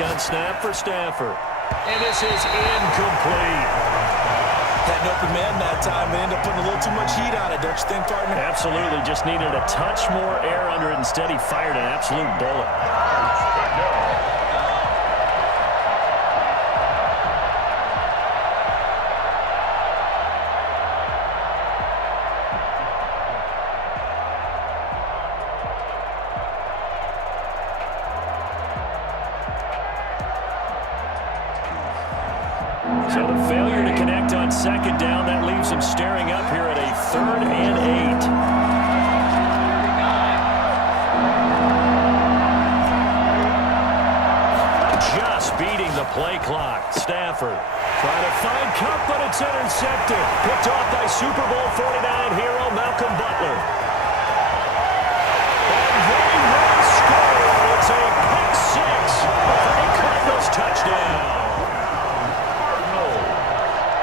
Shotgun snap for Stafford. And this is incomplete. Had an open man that time. They ended up putting a little too much heat on it, don't you think, partner? Absolutely. Just needed a touch more air under it. Instead, he fired an absolute bullet. So the failure to connect on second down, that leaves him staring up here at a 3rd and 8. Just beating the play clock. Stafford trying to find Kupp, but it's intercepted. Picked off by Super Bowl 49 hero Malcolm Butler. And they will score. It's a pick six for the Cardinals touchdown.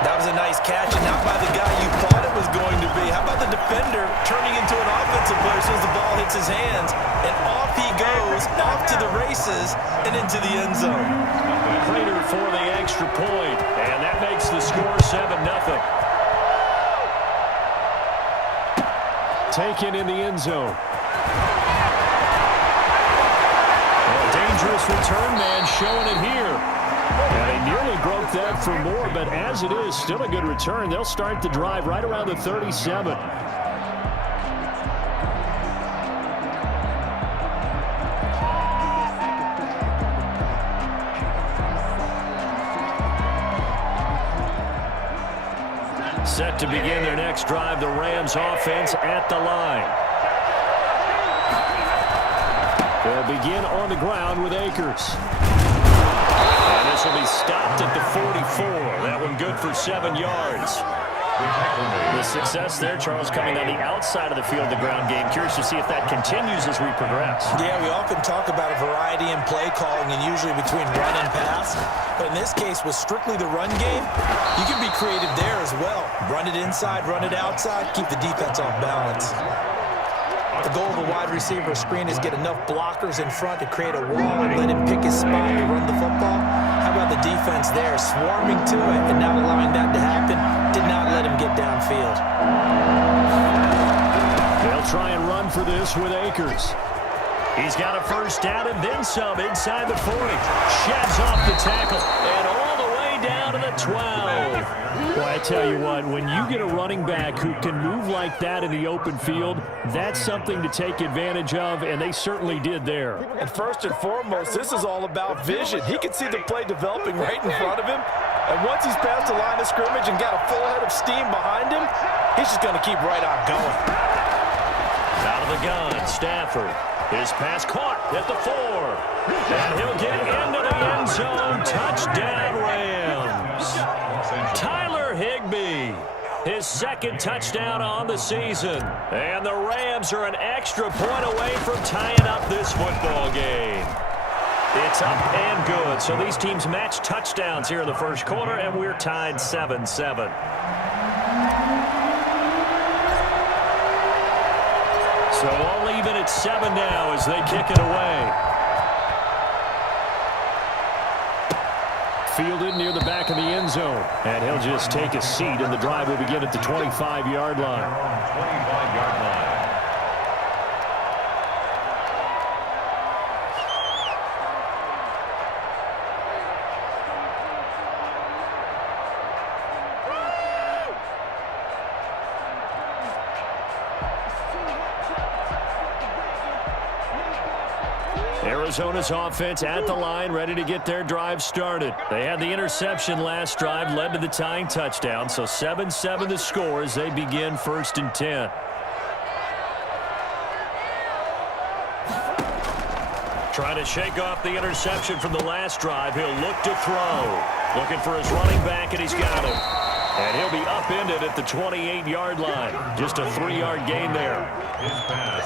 That was a nice catch, and not by the guy you thought it was going to be. How about the defender turning into an offensive player as soon as the ball hits his hands? And off he goes, off to the races, and into the end zone. Prater for the extra point, and that makes the score 7-0. Taken in the end zone. A dangerous return man showing it here. And they nearly broke that for more, but as it is, still a good return. They'll start the drive right around the 37. Set to begin their next drive, the Rams offense at the line. They'll begin on the ground with Akers. And this will be stopped at the 44. That one good for 7 yards. The success there, Charles, coming on the outside of the field, the ground game. Curious to see if that continues as we progress. Yeah, we often talk about a variety in play calling and usually between run and pass. But in this case, with strictly the run game, you can be creative there as well. Run it inside, run it outside, keep the defense off balance. The goal of a wide receiver screen is get enough blockers in front to create a wall and let him pick his spot to run the football. How about the defense there, swarming to it and not allowing that to happen? Did not let him get downfield. They'll try and run for this with Akers. He's got a first down and then some inside the 40. Sheds off the tackle and all the way down to the 12. Well, I tell you what, when you get a running back who can move like that in the open field, that's something to take advantage of, and they certainly did there. And first and foremost, this is all about vision. He can see the play developing right in front of him, and once he's past the line of scrimmage and got a full head of steam behind him, he's just going to keep right on going. Out of the gun, Stafford. His pass caught at the 4. And he'll get into the end zone. Touchdown, Rams. Tyler Higbee, his second touchdown on the season. And the Rams are an extra point away from tying up this football game. It's up and good. So these teams match touchdowns here in the first quarter, and we're tied 7-7. So all even at 7 now as they kick it away. Fielded near the back of the end zone. And he'll just take a seat, and the drive will begin at the 25-yard line. 25-yard line. Arizona's offense at the line, ready to get their drive started. They had the interception last drive, led to the tying touchdown, so 7-7 the score as they begin 1st and 10. Trying to shake off the interception from the last drive. He'll look to throw. Looking for his running back, and he's got him. And he'll be upended at the 28-yard line. Just a 3-yard gain there.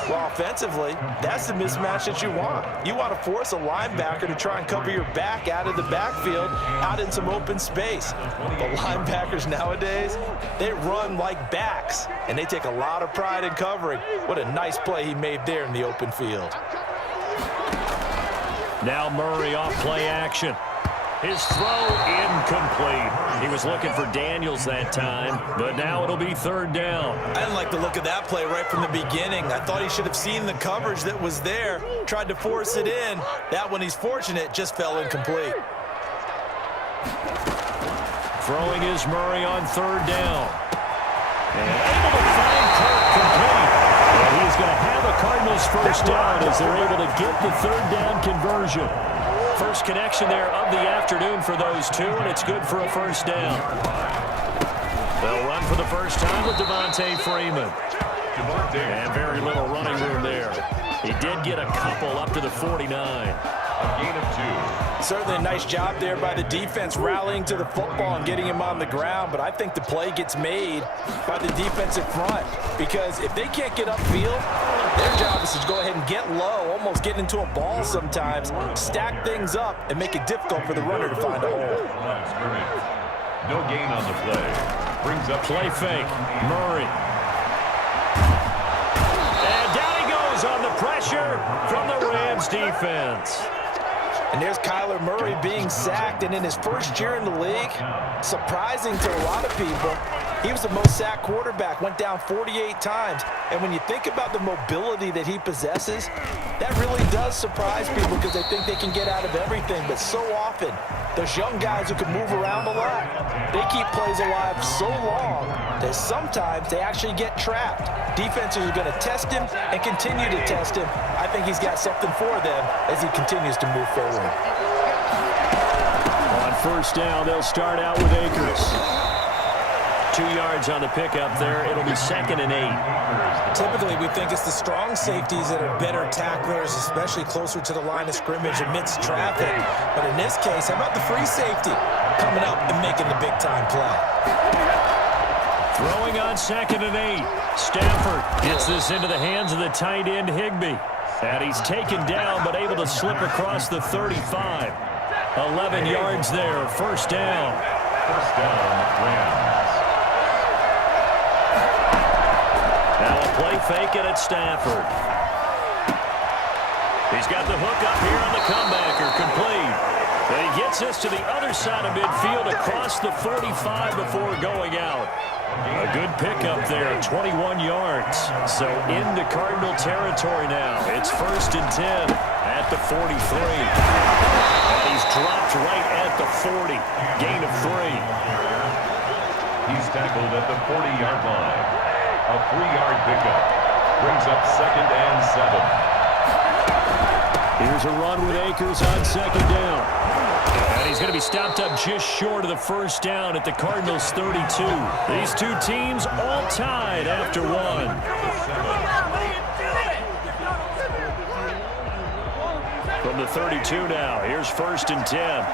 Well, offensively, that's the mismatch that you want. You want to force a linebacker to try and cover your back out of the backfield, out in some open space. The linebackers nowadays, they run like backs, and they take a lot of pride in covering. What a nice play he made there in the open field. Now Murray off play action. His throw incomplete. He was looking for Daniels that time, but now it'll be third down. I didn't like the look of that play right from the beginning. I thought he should have seen the coverage that was there, tried to force it in. That one, he's fortunate, just fell incomplete. Throwing is Murray on third down. And able to find Kirk complete. And he's going to have a Cardinals first down as they're able to get the third down conversion. First connection there of the afternoon for those two, and it's good for a first down. They'll run for the first time with Devontae Freeman. And very little running room there. He did get a couple up to the 49. A gain of 2. Certainly a nice job there by the defense rallying to the football and getting him on the ground, but I think the play gets made by the defensive front because if they can't get upfield, their job is to go ahead and get low, almost get into a ball sometimes, stack things up, and make it difficult for the runner to find a hole. No gain on the play. Brings up play fake. Murray. And down he goes on the pressure from the Rams defense. And there's Kyler Murray being sacked, and in his first year in the league, surprising to a lot of people, he was the most sacked quarterback, went down 48 times. And when you think about the mobility that he possesses, that really does surprise people because they think they can get out of everything. But so often, those young guys who can move around a lot, they keep plays alive so long that sometimes they actually get trapped. Defenses are going to test him and continue to test him. I think he's got something for them as he continues to move forward. On first down, they'll start out with Akers. 2 yards on the pickup there. It'll be 2nd and 8. Typically, we think it's the strong safeties that are better tacklers, especially closer to the line of scrimmage amidst traffic. But in this case, how about the free safety coming up and making the big-time play? Throwing on 2nd and 8. Stafford gets this into the hands of the tight end, Higbee. And he's taken down but able to slip across the 35. 11 yards there, first down. First down, Rams. Now a play fake it at Stafford. He's got the hook up here on the comebacker, complete. And he gets this to the other side of midfield across the 45 before going out. A good pickup there, 21 yards. So into Cardinal territory now. It's 1st and 10 at the 43. And he's dropped right at the 40. Gain of 3. He's tackled at the 40-yard line. A 3-yard pickup. Brings up 2nd and 7. Here's a run with Akers on 2nd down. And he's going to be stopped up just short of the first down at the Cardinals' 32. These two teams all tied after 1. From the 32 now, here's 1st and 10.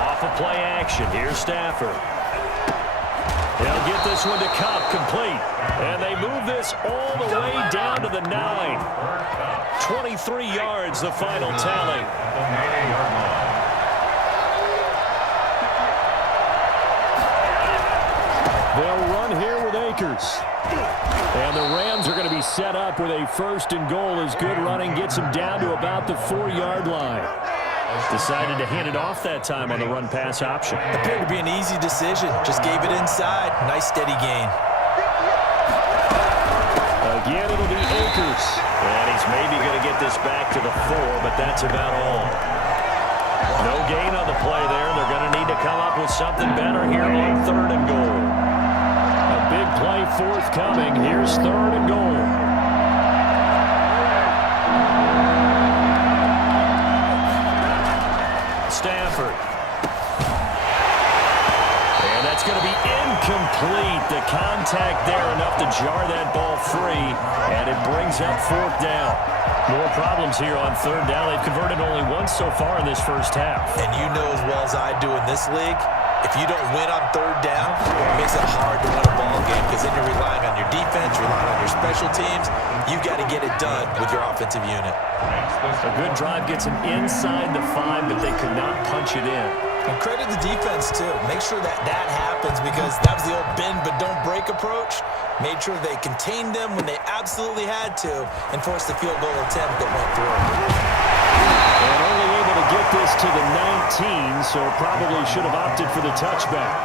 Off of play action, here's Stafford. They'll get this one to Kupp, complete. And they move this all the way down to the 9. 23 yards, the final tally. They'll run here with Akers. And the Rams are going to be set up with a 1st and goal as good running gets them down to about the 4-yard line. Decided to hand it off that time on the run-pass option. Appeared to be an easy decision. Just gave it inside. Nice, steady gain. Again, it'll be Akers. And he's maybe going to get this back to the 4, but that's about all. No gain on the play there. They're going to need to come up with something better here on 3rd and goal. A big play forthcoming. Here's 3rd and goal. Stafford. And that's going to be incomplete. The contact there enough to jar that ball free, and it brings up 4th down. More problems here on 3rd down. They've converted only once so far in this first half. And you know as well as I do in this league, if you don't win on 3rd down, it makes it hard to win a ball game because then you're relying on your defense, relying on your special teams. You've got to get it done with your offensive unit. A good drive gets them inside the 5, but they could not punch it in. And credit the defense, too. Make sure that happens because that was the old bend but don't break approach. Made sure they contained them when they absolutely had to and forced the field goal attempt that went through. And only able to get this to the 19, so probably should have opted for the touchback.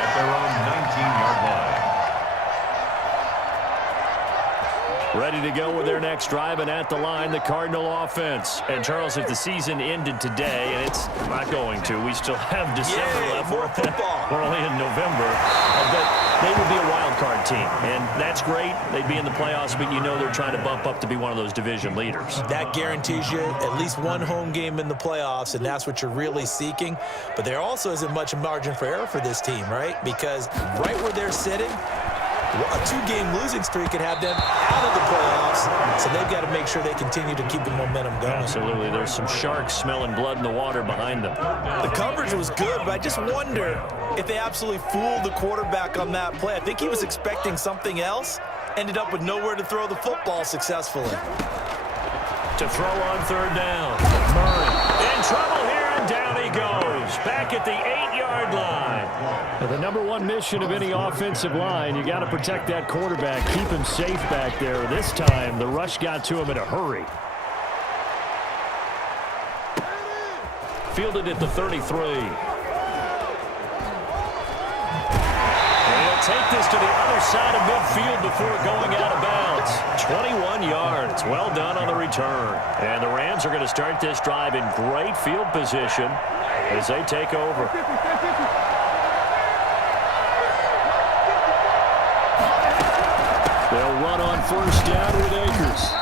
At their own 19-yard line. Ready to go with their next drive, and at the line, the Cardinal offense. And, Charles, if the season ended today, and it's not going to, we still have December left. More football. We're only in November. But they would be a wild card team, and that's great. They'd be in the playoffs, but you know they're trying to bump up to be one of those division leaders. That guarantees you at least one home game in the playoffs, and that's what you're really seeking. But there also isn't much margin for error for this team, right? Because right where they're sitting, a 2-game losing streak could have them out of the playoffs, so they've got to make sure they continue to keep the momentum going. Absolutely. There's some sharks smelling blood in the water behind them. The coverage was good, but I just wonder if they absolutely fooled the quarterback on that play. I think he was expecting something else, ended up with nowhere to throw the football successfully. To throw on third down. Murray in trouble here, and down he goes. Back at the 8-yard line. Now, the number one mission of any offensive line, you got to protect that quarterback, keep him safe back there. This time, the rush got to him in a hurry. Fielded at the 33. Take this to the other side of midfield before going out of bounds. 21 yards. Well done on the return. And the Rams are going to start this drive in great field position as they take over. They'll run on first down with Akers.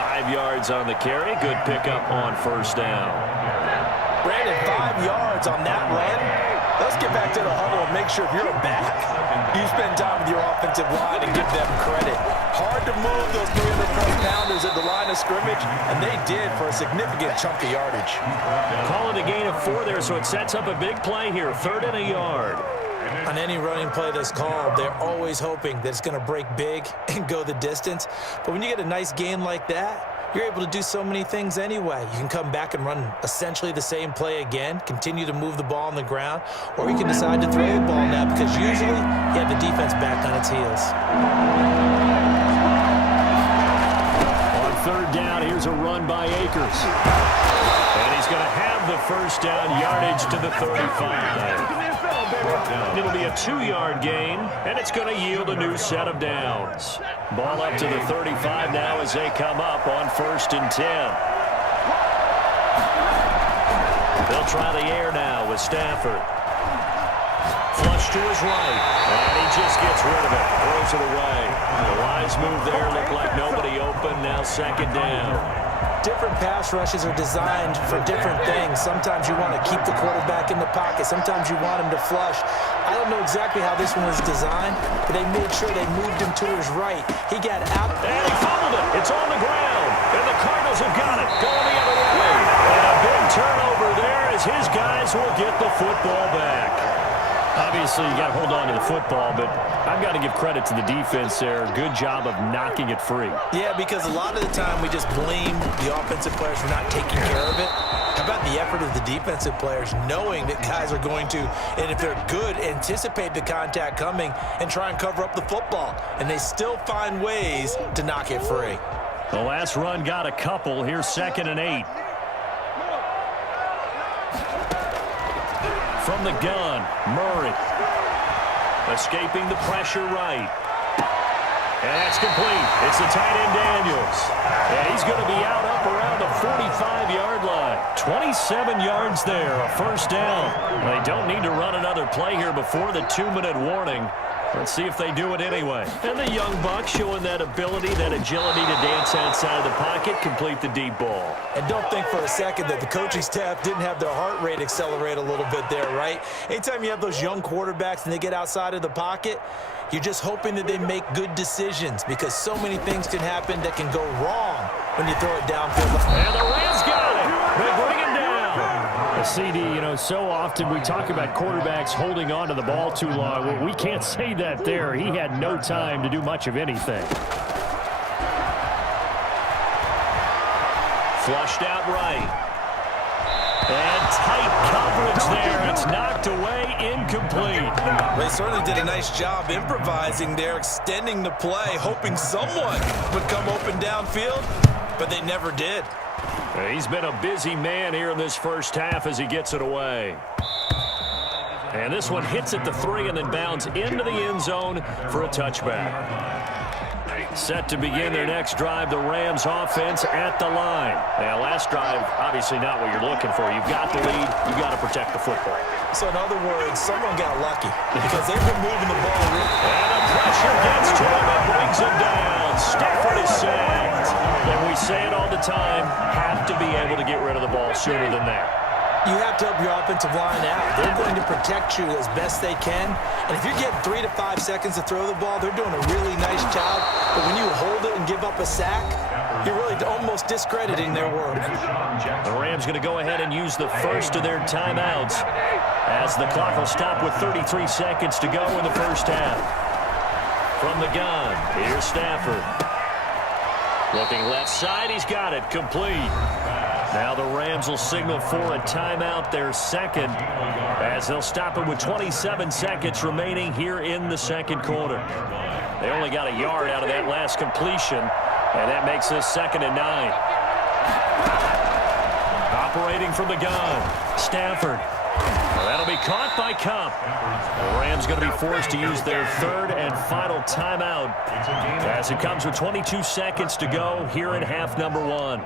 5 yards on the carry. Good pickup on first down. Brandon, 5 yards on that run. Let's get back to the huddle and make sure if you're back, you spend time with your offensive line and give them credit. Hard to move those 300-plus pounders at the line of scrimmage, and they did for a significant chunk of yardage. Call it a gain of 4 there, so it sets up a big play here. 3rd and a yard. On any running play that's called, they're always hoping that it's going to break big and go the distance. But when you get a nice gain like that, you're able to do so many things anyway. You can come back and run essentially the same play again, continue to move the ball on the ground, or you can decide to throw the ball now because usually you have the defense back on its heels. On third down, here's a run by Akers. And he's going to have the first down, yardage to the 35. It'll be a 2-yard gain, and it's going to yield a new set of downs. Ball up to the 35 now as they come up on 1st and 10. They'll try the air now with Stafford. Flush to his right, and he just gets rid of it. Throws it away. The wise move there. Looked like nobody open. Now 2nd down. Different pass rushes are designed for different things. Sometimes you want to keep the quarterback in the pocket. Sometimes you want him to flush. I don't know exactly how this one was designed, but they made sure they moved him to his right. He got out. And he fumbled it. It's on the ground. And the Cardinals have got it. Going the other way. And a big turnover there as his guys will get the football back. Obviously, you got to hold on to the football, but I've got to give credit to the defense there. Good job of knocking it free. Yeah, because a lot of the time we just blame the offensive players for not taking care of it. How about the effort of the defensive players knowing that guys are going to, and if they're good, anticipate the contact coming and try and cover up the football. And they still find ways to knock it free. The last run got a couple. Here's 2nd and 8. From the gun, Murray. Escaping the pressure right. And that's complete. It's the tight end Daniels. And he's going to be out up around the 45-yard line. 27 yards there, a first down. They don't need to run another play here before the 2-minute warning. Let's see if they do it anyway. And the young buck showing that ability, that agility to dance outside of the pocket, complete the deep ball. And don't think for a second that the coaching staff didn't have their heart rate accelerate a little bit there, right? Anytime you have those young quarterbacks and they get outside of the pocket, you're just hoping that they make good decisions because so many things can happen that can go wrong when you throw it downfield. And the Rams got it. They bring him down. CD, you know, so often we talk about quarterbacks holding on to the ball too long. Well, we can't say that there. He had no time to do much of anything. Flushed out right. And tight coverage there. It's knocked away, incomplete. They certainly did a nice job improvising there, extending the play, hoping someone would come open downfield, but they never did. He's been a busy man here in this first half as he gets it away. And this one hits at the 3 and then bounds into the end zone for a touchback. Set to begin their next drive, the Rams offense at the line. Now, last drive, obviously not what you're looking for. You've got the lead. You've got to protect the football. So, in other words, someone got lucky because they've been moving the ball. And the pressure gets to him and brings him down. Stafford is sacked. And we say it all the time, have to be able to get rid of the ball sooner than that. You have to help your offensive line out. They're going to protect you as best they can. And if you're getting 3 to 5 seconds to throw the ball, they're doing a really nice job. But when you hold it and give up a sack, you're really almost discrediting their work. The Rams going to go ahead and use the first of their timeouts as the clock will stop with 33 seconds to go in the first half. From the gun, here's Stafford. Looking left side, he's got it, complete. Now the Rams will signal for a timeout, their second, as they'll stop it with 27 seconds remaining here in the second quarter. They only got a yard out of that last completion, and that makes this 2nd and 9. Operating from the gun, Stafford. That'll be caught by Kupp. The Rams going to be forced to use their 3rd and final timeout as it comes with 22 seconds to go here in half number 1.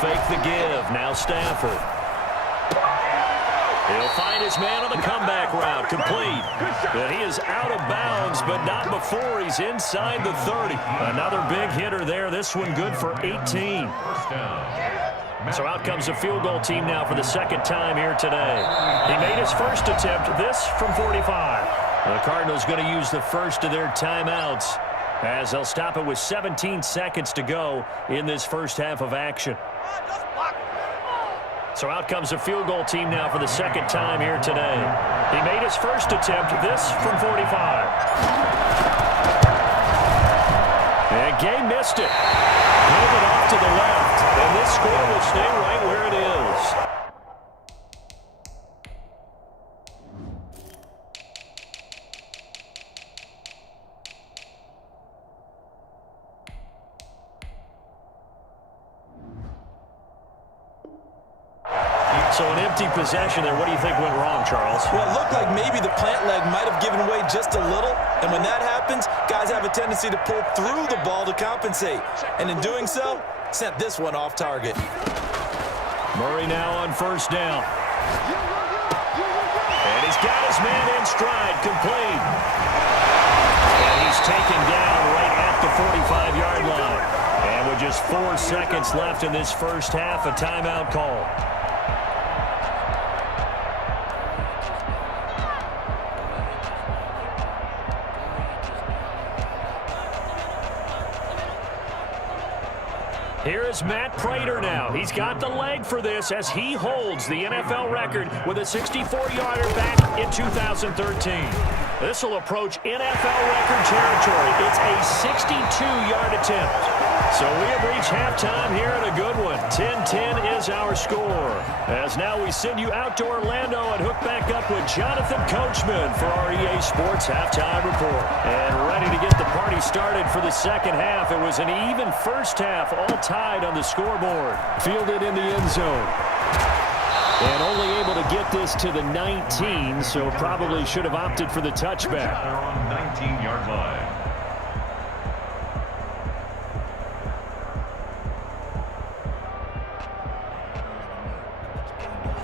Fake the give. Now Stafford. He'll find his man on the comeback route. Complete. But he is out of bounds, but not before he's inside the 30. Another big hitter there. This one good for 18. So out comes the field goal team now for the second time here today. He made his first attempt, this from 45. The Cardinals going to use the first of their timeouts as they'll stop it with 17 seconds to go in this first half of action. So out comes the field goal team now for the second time here today. He made his first attempt, this from 45. And Gay missed it. Moved it off to the left. And this score will stay right where it is. So an empty possession there. What do you think went wrong, Charles? Well, it looked like maybe the plant leg might have given way just a little. And when that happens, guys have a tendency to pull through the ball to compensate. And in doing so, sent this one off target. Murray now on first down. And he's got his man in stride, complete. And he's taken down right at the 45-yard line. And with just 4 seconds left in this first half, a timeout call. Here is Matt Prater now. He's got the leg for this as he holds the NFL record with a 64-yarder back in 2013. This will approach NFL record territory. It's a 62-yard attempt. So we have reached halftime here in a good one. 10-10 is our score. As now we send you out to Orlando and hook back up with Jonathan Coachman for our EA Sports Halftime Report. And ready to get the party started for the second half. It was an even first half, all tied on the scoreboard. Fielded in the end zone. And only able to get this to the 19, so probably should have opted for the touchback. They're on the 19-yard line.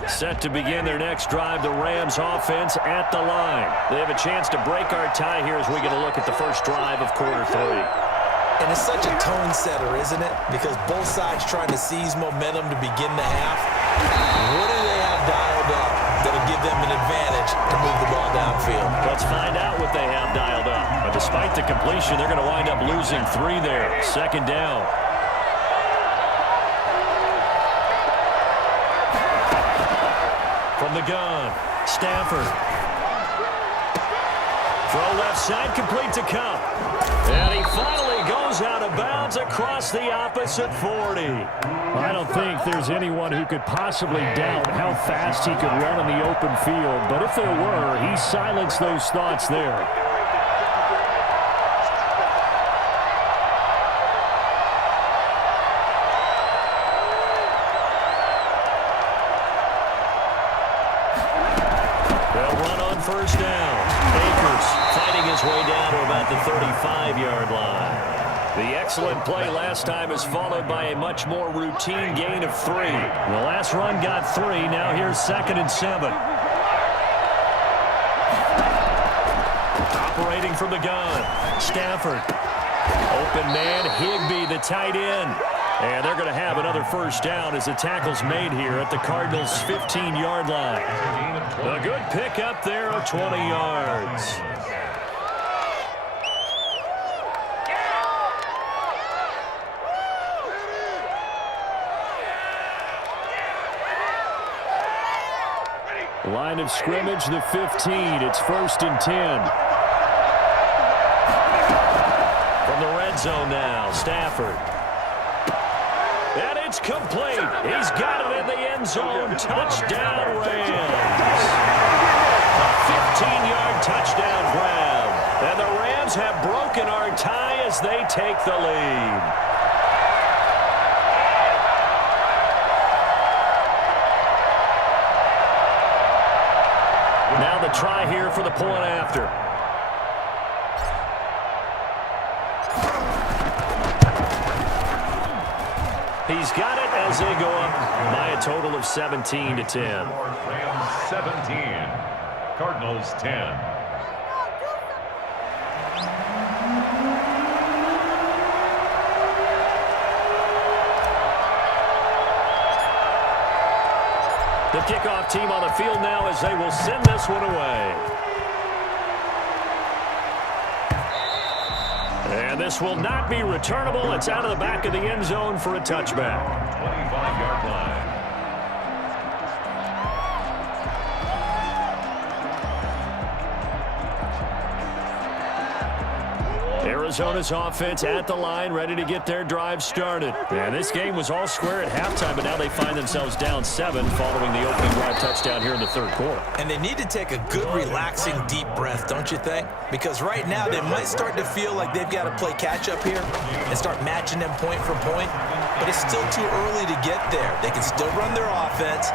Set to begin their next drive, the Rams offense at the line. They have a chance to break our tie here as we get a look at the first drive of quarter 3. And it's such a tone setter, isn't it? Because both sides trying to seize momentum to begin the half. What do they have dialed up that'll give them an advantage to move the ball downfield? Let's find out what they have dialed up. But despite the completion, they're going to wind up losing 3 there. Second down. the gun. Stafford. Throw left side, complete to Kupp. And he finally goes out of bounds across the opposite 40. I don't think there's anyone who could possibly doubt how fast he could run in the open field. But if there were, he silenced those thoughts there. They'll run on first down. Akers fighting his way down to about the 35-yard line. The excellent play last time is followed by a much more routine gain of 3. The last run got 3. Now here's 2nd and 7. Operating from the gun. Stafford. Open man, Higbee, the tight end. And they're going to have another first down as the tackle's made here at the Cardinals' 15-yard line. A good pickup there of 20 yards. Line of scrimmage, the 15. It's 1st and 10. From the red zone now, Stafford. And it's complete. He's got it in the end zone. Touchdown, Rams. A 15-yard touchdown grab. And the Rams have broken our tie as they take the lead. Now the try here for the point after. He's got it as they go up by a total of 17 to 10. Rams 17, Cardinals 10. The kickoff team on the field now as they will send this one away. And this will not be returnable. It's out of the back of the end zone for a touchback. 25-yard line. Arizona's offense at the line, ready to get their drive started. And this game was all square at halftime, but now they find themselves down 7 following the opening drive touchdown here in the third quarter. And they need to take a good, relaxing, deep breath, don't you think? Because right now they might start to feel like they've got to play catch-up here and start matching them point for point. But it's still too early to get there. They can still run their offense.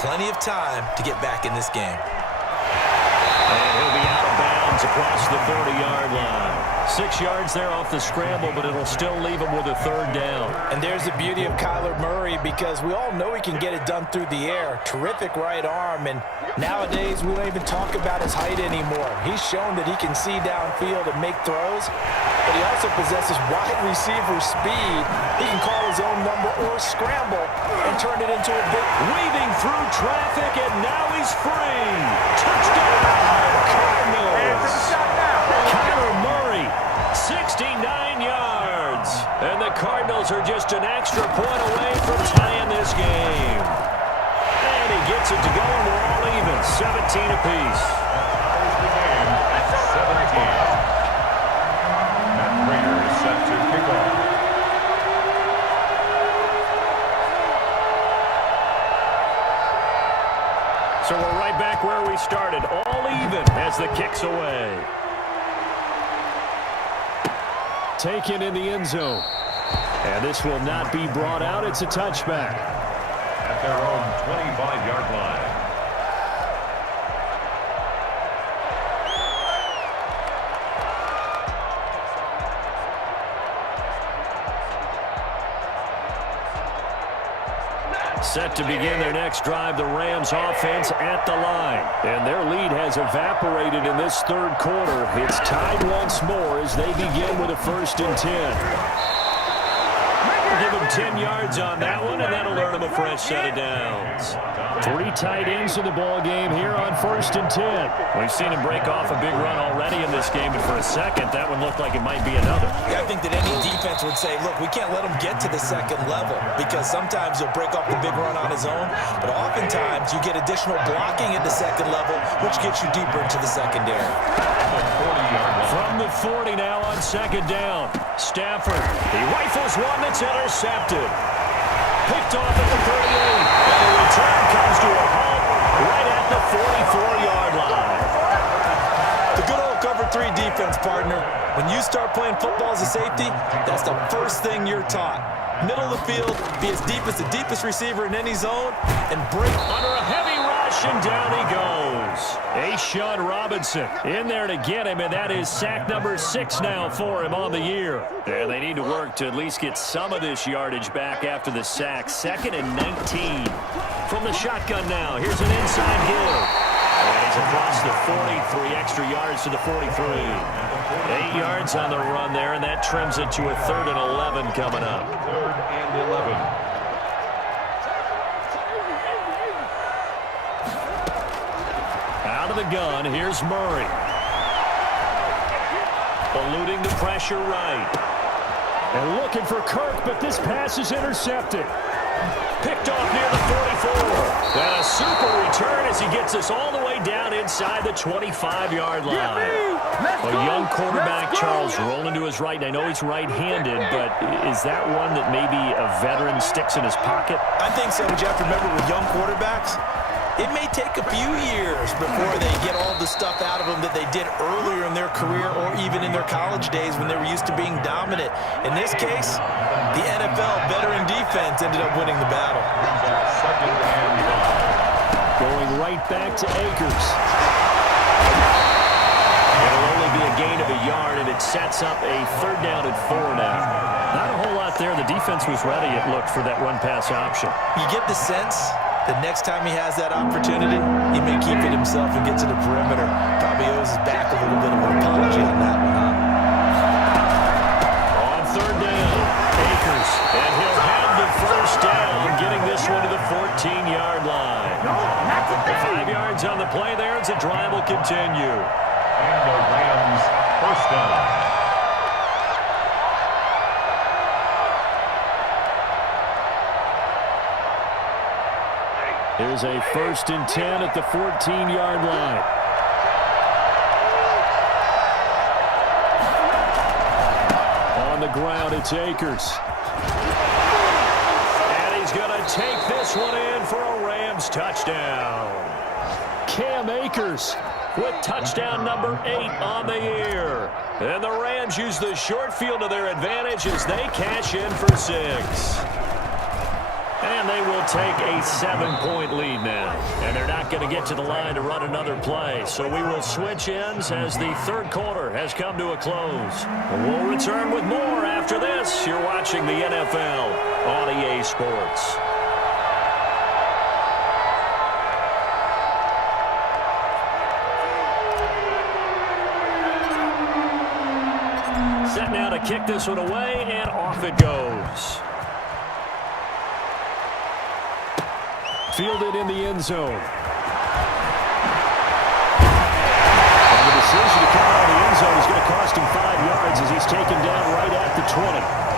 Plenty of time to get back in this game. And he'll be out of bounds across the 30-yard line. 6 yards there off the scramble, but it'll still leave him with a third down. And there's the beauty of Kyler Murray, because we all know he can get it done through the air. Terrific right arm, and nowadays we don't even talk about his height anymore. He's shown that he can see downfield and make throws, but he also possesses wide receiver speed. He can call his own number or scramble and turn it into a big... Weaving through traffic, and now he's free. Touchdown, Cardinals. Kyler Murray, 69 yards. And the Cardinals are just an extra point away from tying this game. And he gets it to go, and we're all even, 17 apiece. Ties the game at 17. Matt Prater is set to kick off. So we're right back where we started, all even as the kick's away. Taken in the end zone. And this will not be brought out. It's a touchback. At their own 25-yard line. Set to begin their next drive, the Rams offense at the line. And their lead has evaporated in this third quarter. It's tied once more as they begin with a 1st and 10. That'll give him 10 yards on that one, and that'll earn him a fresh set of downs. 3 tight ends in the ball game here on 1st and 10. We've seen him break off a big run already in this game, and for a second, that one looked like it might be another. Yeah, I think that any defense would say, look, we can't let him get to the second level because sometimes he'll break off the big run on his own, but oftentimes you get additional blocking at the second level, which gets you deeper into the secondary. From the 40 now on 2nd down. Stafford, he rifles one that's intercepted. Picked off at the 38, and the return comes to a halt right at the 44-yard line. The good old cover 3 defense, partner. When you start playing football as a safety, that's the first thing you're taught. Middle of the field, be as deep as the deepest receiver in any zone, and break Under a heavy rush, and down he goes. A'Shawn Robinson in there to get him, and that is sack number 6 now for him on the year. And they need to work to at least get some of this yardage back after the sack. 2nd and 19. From the shotgun now, here's an inside give. And he's across the 40, 3 extra yards to the 43. 8 yards on the run there, and that trims it to a 3rd and 11 coming up. 3rd and 11. Out of the gun, here's Murray. Eluding the pressure right. And looking for Kirk, but this pass is intercepted. Picked off near the 44. And a super return as he gets us all the way down inside the 25-yard line. A young quarterback, Charles, rolling to his right. I know he's right-handed, but is that one that maybe a veteran sticks in his pocket? I think so, but you have to remember with young quarterbacks, it may take a few years before they get all the stuff out of them that they did earlier in their career or even in their college days when they were used to being dominant. In this case, the NFL veteran defense ended up winning the battle. 2nd and 5. Going right back to Akers. It'll only be a gain of a yard, and it sets up a 3rd down and 4 now. Not a whole lot there. The defense was ready, it looked, for that run-pass option. You get the sense that next time he has that opportunity, he may keep it himself and get to the perimeter. Probably owes his back a little bit of an apology on that one, huh? On 3rd down, Akers, and he'll have the 1st down, getting this one to the 14-yard line. 5 yards on the play there as the drive will continue. And the Rams 1st down. Here's a 1st and 10 at the 14-yard line. On the ground, it's Akers. And he's going to take this one in for a Rams touchdown. Cam Akers With touchdown number 8 on the year. And the Rams use the short field to their advantage as they cash in for 6. And they will take a 7-point lead now. And they're not going to get to the line to run another play. So we will switch ends as the 3rd quarter has come to a close. We'll return with more after this. You're watching the NFL on EA Sports. Set now to kick this one away, and off it goes. Fielded in the end zone. And the decision to come out of the end zone is going to cost him 5 yards as he's taken down right at the 20.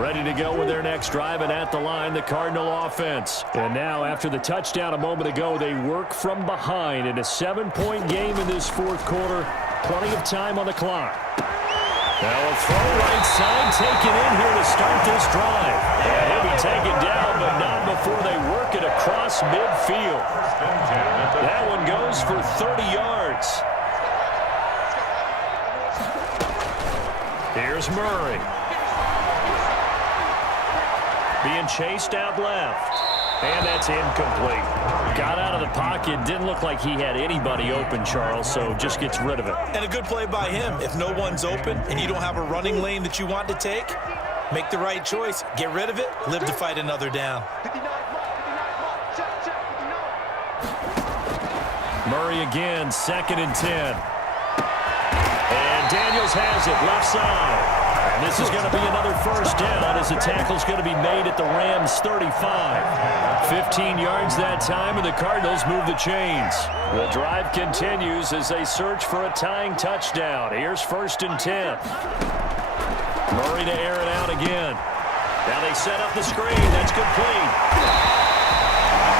Ready to go with their next drive, and at the line, the Cardinal offense. And now, after the touchdown a moment ago, they work from behind in a 7-point game in this 4th quarter. Plenty of time on the clock. Now a throw right side taken in here to start this drive. And he'll be taken down, but not before they work it across midfield. That one goes for 30 yards. Here's Murray. Being chased out left. And that's incomplete. Got out of the pocket. Didn't look like he had anybody open, Charles, so just gets rid of it. And a good play by him. If no one's open and you don't have a running lane that you want to take, make the right choice. Get rid of it. Live to fight another down. Murray again, 2nd and 10. And Daniels has it, left side. And this is going to be another first down as the tackle's going to be made at the Rams' 35. 15 yards that time, and the Cardinals move the chains. The drive continues as they search for a tying touchdown. Here's 1st and 10. Murray to air it out again. Now they set up the screen. That's complete.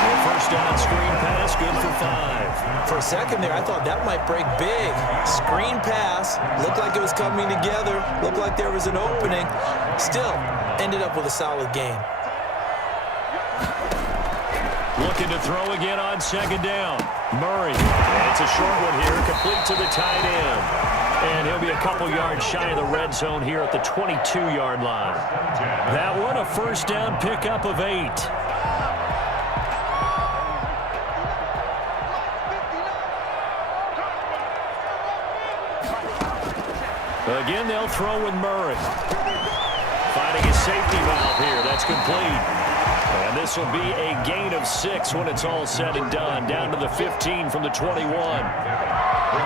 The first down screen pass, good for 5. For a second there, I thought that might break big. Screen pass, looked like it was coming together, looked like there was an opening. Still, ended up with a solid game. Looking to throw again on 2nd down. Murray, and it's a short one here, complete to the tight end. And he'll be a couple yards shy of the red zone here at the 22-yard line. That one, a first down pickup of 8. Again, they'll throw with Murray. Finding his safety valve here. That's complete. And this will be a gain of 6 when it's all said and done. Down to the 15 from the 21.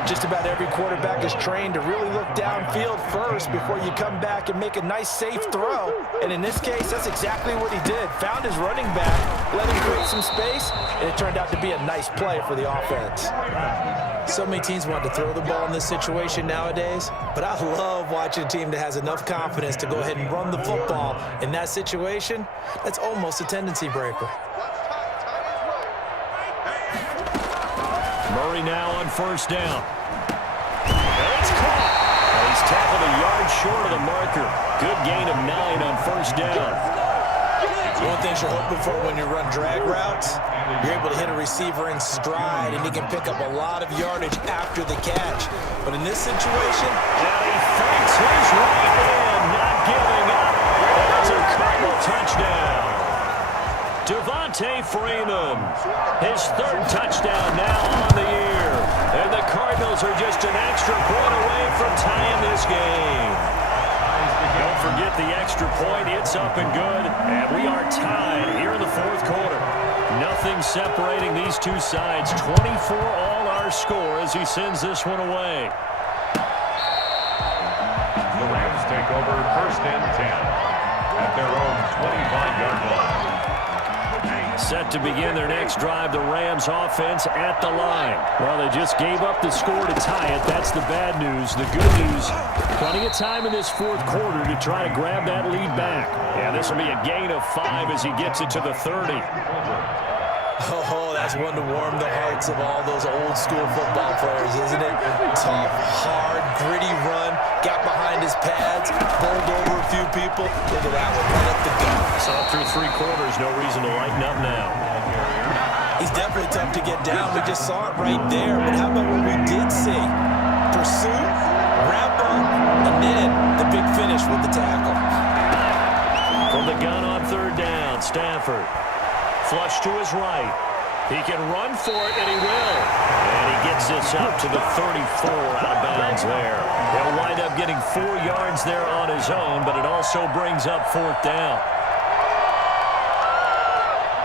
Just about every quarterback is trained to really look downfield first before you come back and make a nice, safe throw. And in this case, that's exactly what he did. Found his running back, let him create some space, and it turned out to be a nice play for the offense. So many teams want to throw the ball in this situation nowadays, but I love watching a team that has enough confidence to go ahead and run the football. In that situation, that's almost a tendency breaker. Murray now on 1st down. And it's caught. And he's tackled a yard short of the marker. Good gain of 9 on 1st down. One thing you're hoping for when you run drag routes, you're able to hit a receiver in stride, and he can pick up a lot of yardage after the catch. But in this situation, and he fights his way in, not giving up. That's a Cardinal touchdown. Devontae Freeman, his 3rd touchdown now on the year. And the Cardinals are just an extra point away from tying this game. Don't forget the extra point. It's up and good. And we are tied here in the 4th quarter. Nothing separating these two sides. 24 all our score as he sends this one away. The Rams take over 1st and 10 at their own 25-yard line. Set to begin their next drive, the Rams offense at the line. Well, they just gave up the score to tie it. That's the bad news. The good news, plenty of time in this 4th quarter to try to grab that lead back. And this will be a gain of 5 as he gets it to the 30. oh, that's one to warm the hearts of all those old school football players, isn't it? Tough, hard, gritty run, got behind his pads, bowled over a few people. Look at that one, right up the gut. So through 3 quarters, no reason to lighten up now. He's definitely tough to get down. We just saw it right there. But how about what we did see? Pursuit, wrap up, and then the big finish with the tackle. From the gun on 3rd down, Stafford. Flush to his right. He can run for it, and he will. And he gets this up to the 34 out of bounds there. He'll wind up getting 4 yards there on his own, but it also brings up 4th down.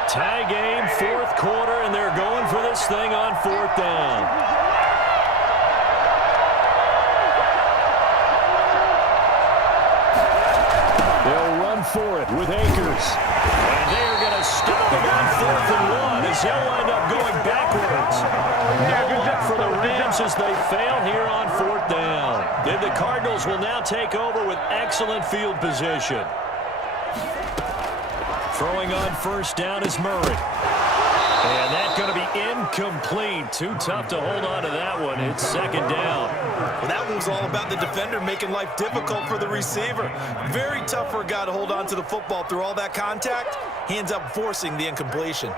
Tie game, 4th quarter, and they're going for this thing on 4th down. They'll run for it with Akers. And they're going to stop him on 4th and 1 as he'll wind up going backwards. No luck for the Rams as they fail here on 4th down. Then the Cardinals will now take over with excellent field position. Throwing on 1st down is Murray. And that's going to be incomplete. Too tough to hold on to that one. It's 2nd down. Well, that one was all about the defender making life difficult for the receiver. Very tough for a guy to hold on to the football through all that contact. He ends up forcing the incompletion.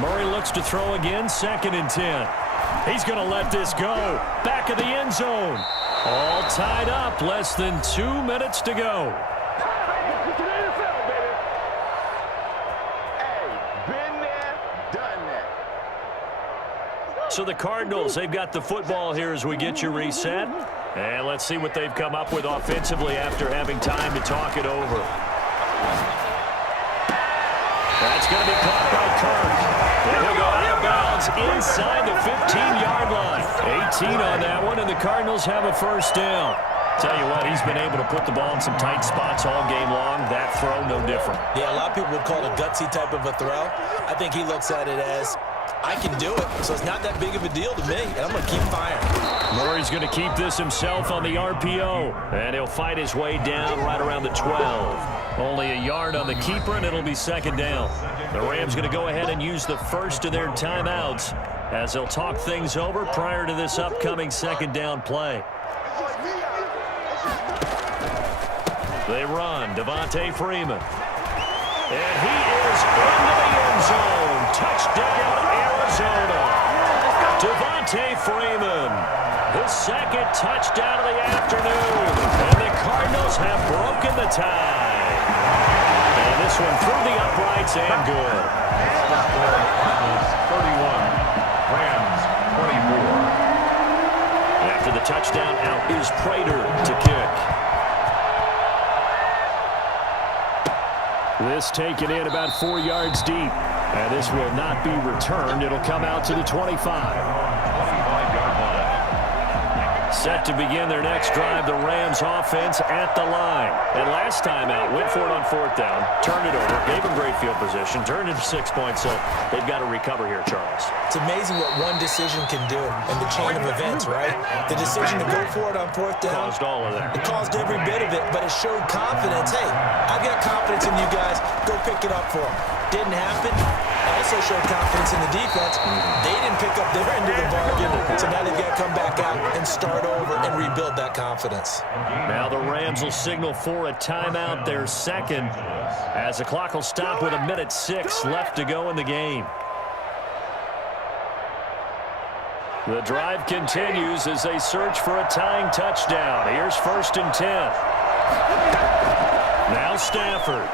Murray looks to throw again, 2nd and 10. He's going to let this go. Back of the end zone. All tied up, less than 2 minutes to go. So the Cardinals, they've got the football here as we get you reset. And let's see what they've come up with offensively after having time to talk it over. That's going to be caught by Kirk. And he'll go out of bounds Rams inside the 15-yard line. 18 on that one, and the Cardinals have a first down. Tell you what, he's been able to put the ball in some tight spots all game long. That throw, no different. Yeah, a lot of people would call it a gutsy type of a throw. I think he looks at it as, I can do it, so it's not that big of a deal to me, and I'm going to keep firing. Murray's going to keep this himself on the RPO, and he'll fight his way down right around the 12. Only a yard on the keeper, and it'll be second down. The Rams going to go ahead and use the first of their timeouts as they'll talk things over prior to this upcoming second down play. They run, Devontae Freeman. And he is into the end zone. Touchdown, Arizona. Devontae Freeman, his second touchdown of the afternoon. And the Cardinals have broken the tie. And this one through the uprights and good. 31, Rams 24. After the touchdown, out is Prater to kick. This taken in about 4 yards deep. And this will not be returned. It'll come out to the 25. 25-yard line. Set to begin their next drive, the Rams offense at the line. And last time out, went for it on fourth down, turned it over, gave them great field position, turned it to 6 points, so they've got to recover here, Charles. It's amazing what one decision can do in the chain of events, right? The decision to go for it on fourth down. Caused all of that. It caused every bit of it, but it showed confidence. Hey, I've got confidence in you guys. Go pick it up for them. Didn't happen. Also showed confidence in the defense. They didn't pick up their end of the bargain, so now they've got to come back out and start over and rebuild that confidence. Now the Rams will signal for a timeout, their second, as the clock will stop with 1:06 left to go in the game. The drive continues as they search for a tying touchdown. Here's 1st and 10. Now Stafford.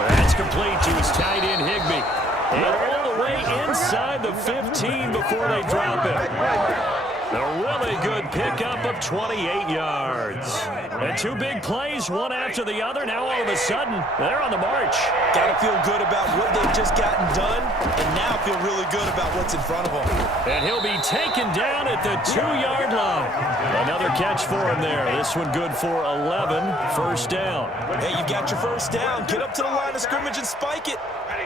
That's complete to his tight end, Higbee. And all the way inside the 15 before they drop it. A really good pickup of 28 yards. And 2 big plays, one after the other. Now all of a sudden, they're on the march. Got to feel good about what they've just gotten done, and now feel really good about what's in front of them. And he'll be taken down at the 2-yard line. Another catch for him there. This one good for 11, first down. Hey, you got your first down. Get up to the line of scrimmage and spike it.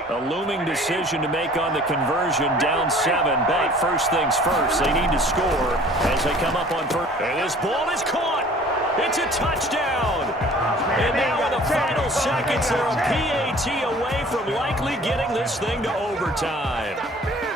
A looming decision to make on the conversion, down 7, but first things first, they need to score as they come up on first. And this ball is caught. It's a touchdown. And now in the final seconds, they're a PAT away from likely getting this thing to overtime.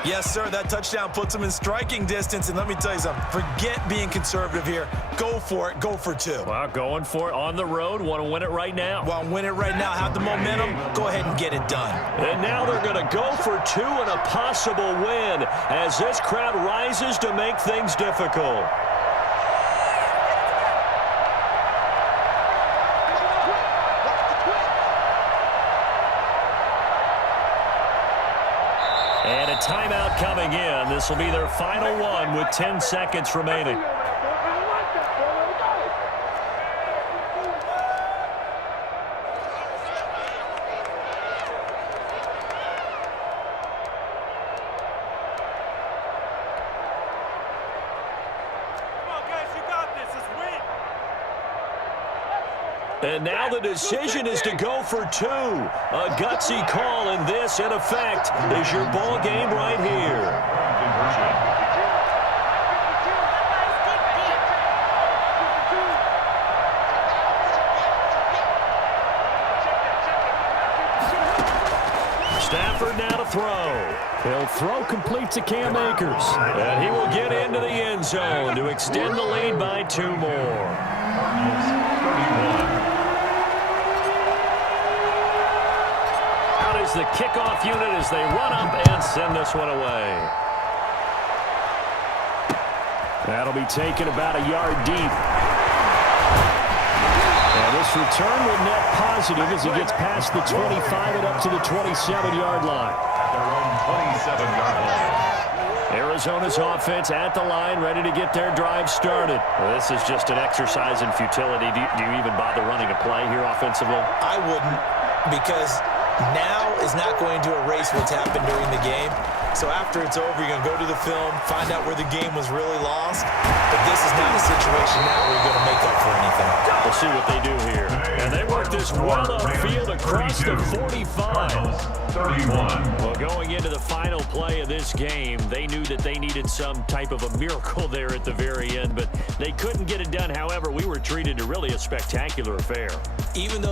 Yes, sir, that touchdown puts them in striking distance, and let me tell you something. Forget being conservative here. Go for it. Go for 2. Well, going for it on the road. Want to win it right now. Well, win it right now. Have the momentum. Go ahead and get it done. And now they're going to go for 2 and a possible win as this crowd rises to make things difficult. And a timeout coming in. This will be their final one with 10 seconds remaining. And now the decision is to go for 2. A gutsy call, and this, in effect, is your ball game right here. Stafford now to throw. He'll throw complete to Cam Akers. And he will get into the end zone to extend the lead by 2 more. The kickoff unit as they run up and send this one away. That'll be taken about a yard deep. And this return will net positive as he gets past the 25 and up to the 27-yard line. Their own 27-yard line. Arizona's offense at the line, ready to get their drive started. Well, this is just an exercise in futility. Do you even bother running a play here offensively? I wouldn't, because now is not going to erase what's happened during the game. So after it's over, you're going to go to the film, find out where the game was really lost. But this is not a situation now where you're going to make up for anything. We'll see what they do here. And they work this well upfield across the 45. 31. Well, going into the final play of this game, they knew that they needed some type of a miracle there at the very end, but they couldn't get it done. However, we were treated to really a spectacular affair. Even though